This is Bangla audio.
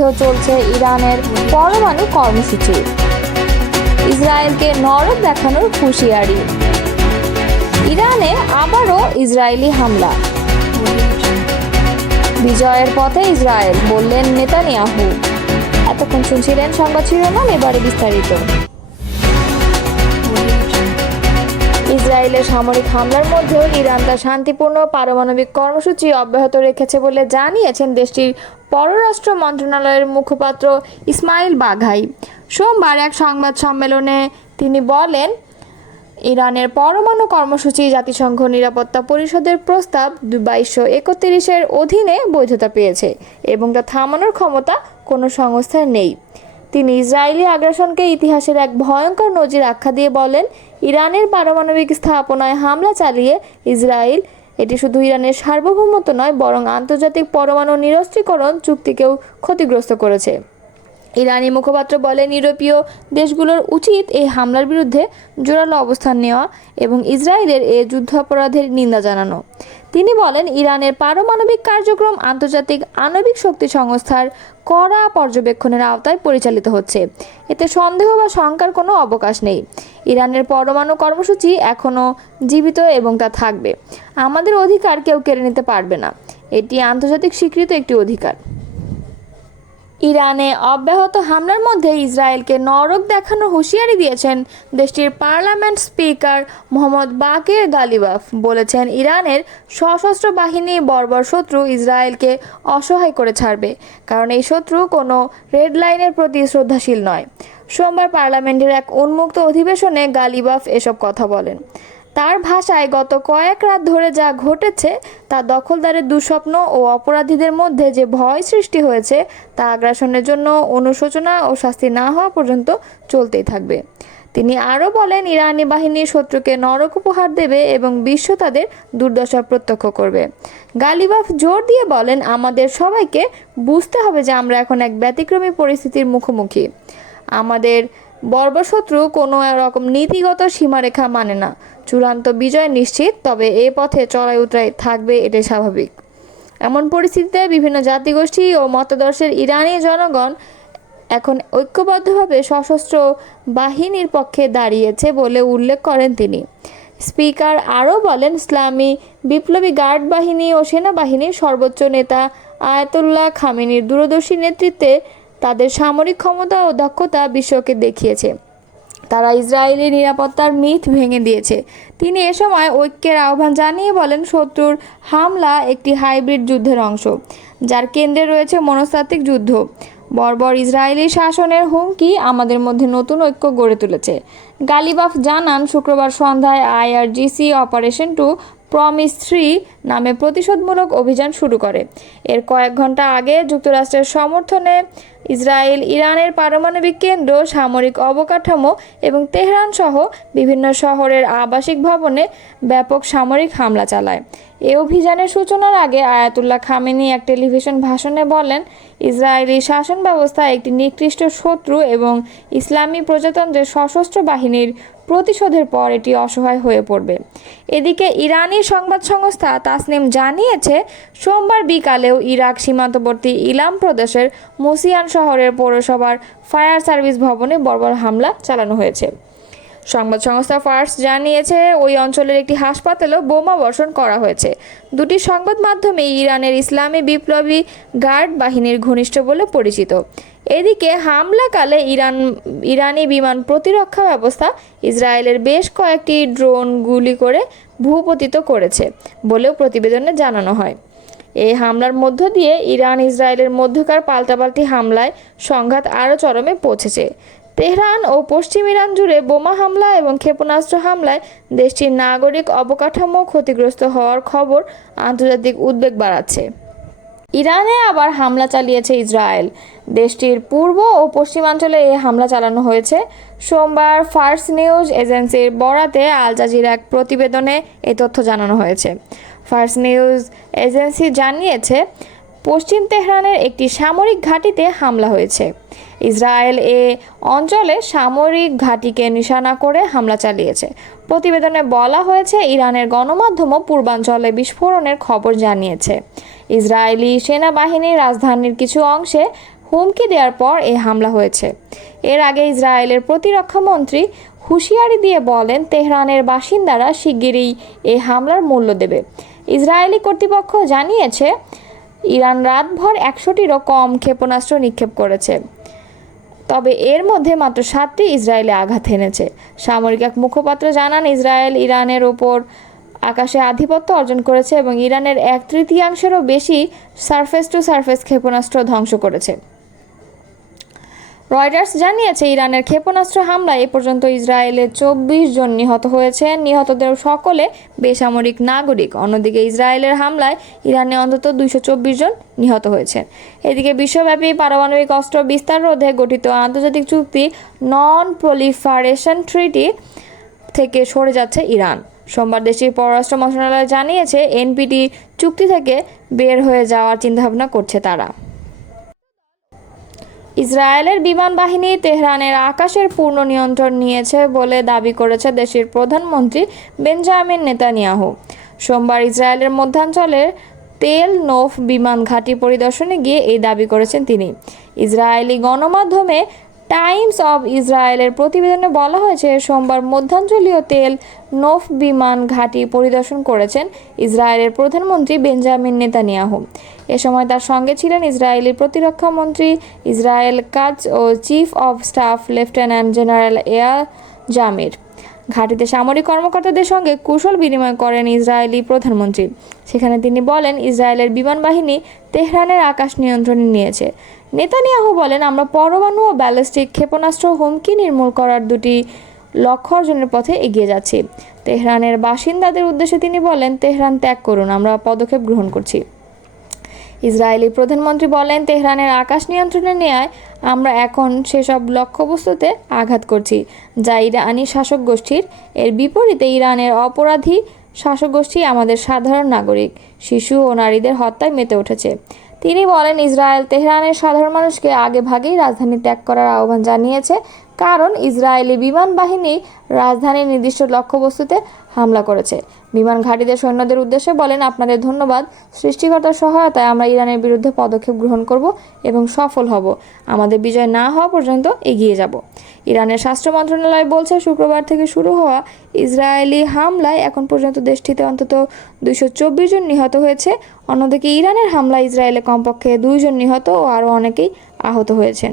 মধ্যেও চলছে ইরানের পরমাণু কর্মসূচি। ইসরায়েলকে নরক দেখানোর হুঁশিয়ারি। ইরানে আবারও ইসরায়েলি হামলা। বিজয়ের পথে ইসরায়েল, বললেন নেতানিয়াহু। এতক্ষণ শুনছিলেন সংবাদ শিরোনাম, এবারে বিস্তারিত। ইসরায়েলের সামরিক হামলার মধ্যেও ইরান তার শান্তিপূর্ণ পারমাণবিক কর্মসূচি অব্যাহত রেখেছে বলে জানিয়েছেন দেশটির পররাষ্ট্র মন্ত্রণালয়ের মুখপাত্র ইসমাইল বাঘাই। সোমবার এক সংবাদ সম্মেলনে তিনি বলেন, ইরানের পরমাণু কর্মসূচি জাতিসংঘ নিরাপত্তা পরিষদের প্রস্তাব 2231-এর অধীনে বৈধতা পেয়েছে এবং তা থামানোর ক্ষমতা কোনো সংস্থার নেই। তিনি ইসরায়েলি আগ্রাসনকে ইতিহাসের এক ভয়ঙ্কর নজির আখ্যা দিয়ে বলেন, ইরানের পারমাণবিক স্থাপনায় হামলা চালিয়ে ইসরায়েল এটি শুধু ইরানের সার্বভৌমত্ব নয়, বরং আন্তর্জাতিক পরমাণু নিরস্ত্রীকরণ চুক্তিকেও ক্ষতিগ্রস্ত করেছে। ইরানি মুখপাত্র বলেন, ইউরোপীয় দেশগুলোর উচিত এই হামলার বিরুদ্ধে জোরালো অবস্থান নেওয়া এবং ইসরায়েলের এ যুদ্ধাপরাধের নিন্দা জানানো। তিনি বলেন, ইরানের পারমাণবিক কার্যক্রম আন্তর্জাতিক আণবিক শক্তি সংস্থার কড়া পর্যবেক্ষণের আওতায় পরিচালিত হচ্ছে। এতে সন্দেহ বা শঙ্কার কোনো অবকাশ নেই। ইরানের পরমাণু কর্মসূচি এখনও জীবিত এবং তা থাকবে। আমাদের অধিকার কেউ কেড়ে নিতে পারবে না। এটি আন্তর্জাতিক স্বীকৃত একটি অধিকার। ইরানে অব্যাহত হামলার মধ্যে ইসরায়েলকে নরক দেখানোর হুঁশিয়ারি দিয়েছেন দেশটির পার্লামেন্ট স্পিকার মোহাম্মদ বাকের গালিবাফ। বলেছেন, ইরানের সশস্ত্র বাহিনী বর্বর শত্রু ইসরায়েলকে অসহায় করে ছাড়বে, কারণ এই শত্রু কোনো রেড লাইনের প্রতি শ্রদ্ধাশীল নয়। সোমবার পার্লামেন্টের এক উন্মুক্ত অধিবেশনে গালিবাফ এসব কথা বলেন। তার ভাষায়, গত কয়েক রাত ধরে যা ঘটেছে তা দখলদারের দুঃস্বপ্ন ও অপরাধীদের মধ্যে যে ভয় সৃষ্টি হয়েছে তা আগ্রাসনের জন্য অনুশোচনা ও শাস্তি না হওয়া পর্যন্ত চলতেই থাকবে। তিনি আরও বলেন, ইরানি বাহিনী শত্রুকে নরক উপহার দেবে এবং বিশ্ব তাদের দুর্দশা প্রত্যক্ষ করবে। গালিবাফ জোর দিয়ে বলেন, আমাদের সবাইকে বুঝতে হবে যে আমরা এখন এক ব্যতিক্রমী পরিস্থিতির মুখোমুখি। আমাদের বর্বর শত্রু কোনো রকম নীতিগত সীমারেখা মানে না। চূড়ান্ত বিজয় নিশ্চিত, তবে এ পথে চড়াই উতরাই থাকবে, এটাই স্বাভাবিক। এমন পরিস্থিতিতে বিভিন্ন জাতিগোষ্ঠী ও মতাদর্শের ইরানি জনগণ এখন ঐক্যবদ্ধভাবে সশস্ত্র বাহিনীর পক্ষে দাঁড়িয়েছে বলে উল্লেখ করেন তিনি। স্পিকার আরও বলেন, ইসলামী বিপ্লবী গার্ড বাহিনী ও সেনাবাহিনীর সর্বোচ্চ নেতা আয়াতুল্লাহ খামেনির দূরদর্শী নেতৃত্বে তাদের সামরিক ক্ষমতা ও দক্ষতা বিশ্বকে দেখিয়েছে। তারা ইসরায়েলি নিরাপত্তার মিথ ভেঙে দিয়েছে। তিনি এ সময় ঐক্যের আহ্বান জানিয়ে বলেন, শত্রুর হামলা একটি হাইব্রিড যুদ্ধের অংশ, যার কেন্দ্রে রয়েছে মনস্তাত্ত্বিক যুদ্ধ। বর্বর ইসরায়েলি শাসনের হুমকি আমাদের মধ্যে নতুন ঐক্য গড়ে তুলেছে। গালিবাফ জানান, শুক্রবার সন্ধ্যায় IRGC অপারেশন 2 প্রমিস 3 নামে প্রতিশোধমূলক অভিযান শুরু করে। এর কয়েক ঘন্টা আগে যুক্তরাষ্ট্রের সমর্থনে ইসরায়েল ইরানের পারমাণবিক কেন্দ্র, সামরিক অবকাঠামো এবং তেহরান সহ বিভিন্ন শহরের আবাসিক ভবনে ব্যাপক সামরিক হামলা চালায়। এই অভিযানের সূচনার আগে আয়াতুল্লাহ খামেনি এক টেলিভিশন ভাষণে বলেন, ইসরায়েলি শাসন ব্যবস্থা একটি নিকৃষ্ট শত্রু এবং ইসলামী প্রজাতন্ত্রের সশস্ত্র বাহিনীর প্রতিশোধের পর এটি অসহায় হয়ে পড়বে। এদিকে ইরানি সংবাদ সংস্থা তাসনিম জানিয়েছে, সোমবার বিকালেও ইরাক সীমান্তবর্তী ইলাম প্রদেশের মুসিয়ান শহরের পৌরসভার ফায়ার সার্ভিস ভবনে বর্বর হামলা চালানো হয়েছে। সংবাদ সংস্থা ফার্স জানিয়েছে, ওই অঞ্চলের একটি হাসপাতালেও বোমা বর্ষণ করা হয়েছে। দুটি সংবাদ মাধ্যমে ইরানের ইসলামী বিপ্লবী গার্ড বাহিনীর ঘনিষ্ঠ বলে পরিচিত। এদিকে হামলাকালে ইরানি বিমান প্রতিরক্ষা ব্যবস্থা ইসরায়েলের বেশ কয়েকটি ড্রোন গুলি করে ভূপতিত করেছে বলেও প্রতিবেদনে জানানো হয়। এই হামলার মধ্য দিয়ে ইরান ইসরায়েলের মধ্যকার পাল্টাপাল্টি হামলায় সংঘাত আরও চরমে পৌঁছেছে। তেহরান ও পশ্চিম ইরান জুড়ে বোমা হামলা এবং ক্ষেপণাস্ত্র হামলায় দেশটির নাগরিক অবকাঠামো ক্ষতিগ্রস্ত হওয়ার খবর আন্তর্জাতিক উদ্বেগ বাড়াচ্ছে। ইরানে আবার হামলা চালিয়েছে ইসরায়েল। দেশটির পূর্ব ও পশ্চিমাঞ্চলে এই হামলা চালানো হয়েছে। সোমবার ফার্স নিউজ এজেন্সির বরাতে আল জাজিরা এক প্রতিবেদনে এই তথ্য জানানো হয়েছে। ফার্স নিউজ এজেন্সি জানিয়েছে, পশ্চিম তেহরানের একটি সামরিক ঘাঁটিতে হামলা হয়েছে। ইসরায়েল এ অঞ্চলে সামরিক ঘাঁটিকে নিশানা করে হামলা চালিয়েছে। প্রতিবেদনে বলা হয়েছে, ইরানের গণমাধ্যমও পূর্বাঞ্চলে বিস্ফোরণের খবর জানিয়েছে। ইসরায়েলি সেনাবাহিনী রাজধানীর কিছু অংশে হুমকি দেওয়ার পর এই হামলা হয়েছে। এর আগে ইসরায়েলের প্রতিরক্ষা মন্ত্রী হুঁশিয়ারি দিয়ে বলেন তেহরানের বাসিন্দারা শিগগিরই এই হামলার মূল্য দেবে। ইসরায়েলি কর্তৃপক্ষ জানিয়েছে ইরান রাতভর 100টিরও কম ক্ষেপণাস্ত্র নিক্ষেপ করেছে, তবে এর মধ্যে মাত্র 7টি ইসরায়েলে আঘাত এনেছে। সামরিক এক মুখপাত্র জানান ইসরায়েল ইরানের ওপর আকাশে আধিপত্য অর্জন করেছে এবং ইরানের 1/3-এরও বেশি সারফেস টু সারফেস ক্ষেপণাস্ত্র ধ্বংস করেছে। রয়টার্স জানিয়েছে ইরানের ক্ষেপণাস্ত্র হামলায় এ পর্যন্ত ইসরায়েলে 24 জন নিহত হয়েছেন। নিহতদের সকলে বেসামরিক নাগরিক। অন্যদিকে ইসরায়েলের হামলায় ইরানে অন্তত 224 জন নিহত হয়েছেন। এদিকে বিশ্বব্যাপী পারমাণবিক অস্ত্র বিস্তার রোধে গঠিত আন্তর্জাতিক চুক্তি নন প্রলিফারেশন ট্রিটি থেকে সরে যাচ্ছে ইরান। সোমবার দেশটির পররাষ্ট্র মন্ত্রণালয় জানিয়েছে এনপিটি চুক্তি থেকে বের হয়ে যাওয়ার চিন্তাভাবনা করছে তারা। ইসরায়েলের বিমান বাহিনী তেহরানের আকাশের পূর্ণ নিয়ন্ত্রণ নিয়েছে বলে দাবি করেছে দেশটির প্রধানমন্ত্রী বেঞ্জামিন নেতানিয়াহু। সোমবার ইসরায়েলের মধ্যাঞ্চলের তেল নোফ বিমান ঘাঁটি পরিদর্শনে গিয়ে এই দাবি করেছেন তিনি। ইসরায়েলি গণমাধ্যমে টাইমস অব ইসরায়েলের প্রতিবেদনে বলা হয়েছে সোমবার মধ্যাঞ্চলীয় তেল নোফ বিমান ঘাঁটি পরিদর্শন করেছেন ইসরায়েলের প্রধানমন্ত্রী বেঞ্জামিন নেতানিয়াহু। এ সময় তার সঙ্গে ছিলেন ইসরায়েলি প্রতিরক্ষা মন্ত্রী ইসরায়েল কাটজ ও chief of staff lieutenant general Eyal Zamir. ঘাঁটিতে সামরিক কর্মকর্তাদের সঙ্গে কুশল বিনিময় করেন ইসরায়েলি প্রধানমন্ত্রী। সেখানে তিনি বলেন ইসরায়েলের বিমান বাহিনী তেহরানের আকাশ নিয়ন্ত্রণে নিয়েছে। নেতানিয়াহু বলেন আমরা পরমাণু ও ব্যালিস্টিক ক্ষেপণাস্ত্র হুমকি নির্মূল করার দুটি লক্ষ্য অর্জনের পথে এগিয়ে যাচ্ছি। তেহরানের বাসিন্দাদের উদ্দেশ্যে তিনি বলেন তেহরান ত্যাগ করুন, আমরা পদক্ষেপ গ্রহণ করছি। ইসরায়েলি প্রধানমন্ত্রী বলেন তেহরানের আকাশ নিয়ন্ত্রণে নেয়ায় আমরা এখন সেসব লক্ষ্যবস্তুতে আঘাত করছি যা ইরানি শাসক গোষ্ঠীর। এর বিপরীতে ইরানের অপরাধী শাসক গোষ্ঠী আমাদের সাধারণ নাগরিক, শিশু ও নারীদের হত্যায় মেতে উঠেছে। তিনি বলেন ইসরায়েল তেহরানের সাধারণ মানুষকে আগেভাগেই রাজধানী ত্যাগ করার আহ্বান জানিয়েছে, কারণ ইসরায়েলি বিমান বাহিনী রাজধানীর নির্দিষ্ট লক্ষ্যবস্তুতে হামলা করেছে। বিমান ঘাঁটিতে সৈন্যদের উদ্দেশ্যে বলেন আপনাদের ধন্যবাদ। সৃষ্টিকর্তার সহায়তায় আমরা ইরানের বিরুদ্ধে পদক্ষেপ গ্রহণ করব এবং সফল হব। আমাদের বিজয় না হওয়া পর্যন্ত এগিয়ে যাব। ইরানের স্বাস্থ্য মন্ত্রণালয় বলছে শুক্রবার থেকে শুরু হওয়া ইসরায়েলি হামলায় এখন পর্যন্ত দেশটিতে অন্তত 224 জন নিহত হয়েছে। অন্যদিকে ইরানের হামলায় ইসরায়েলে কমপক্ষে 2 জন নিহত ও আরও অনেকেই আহত হয়েছেন।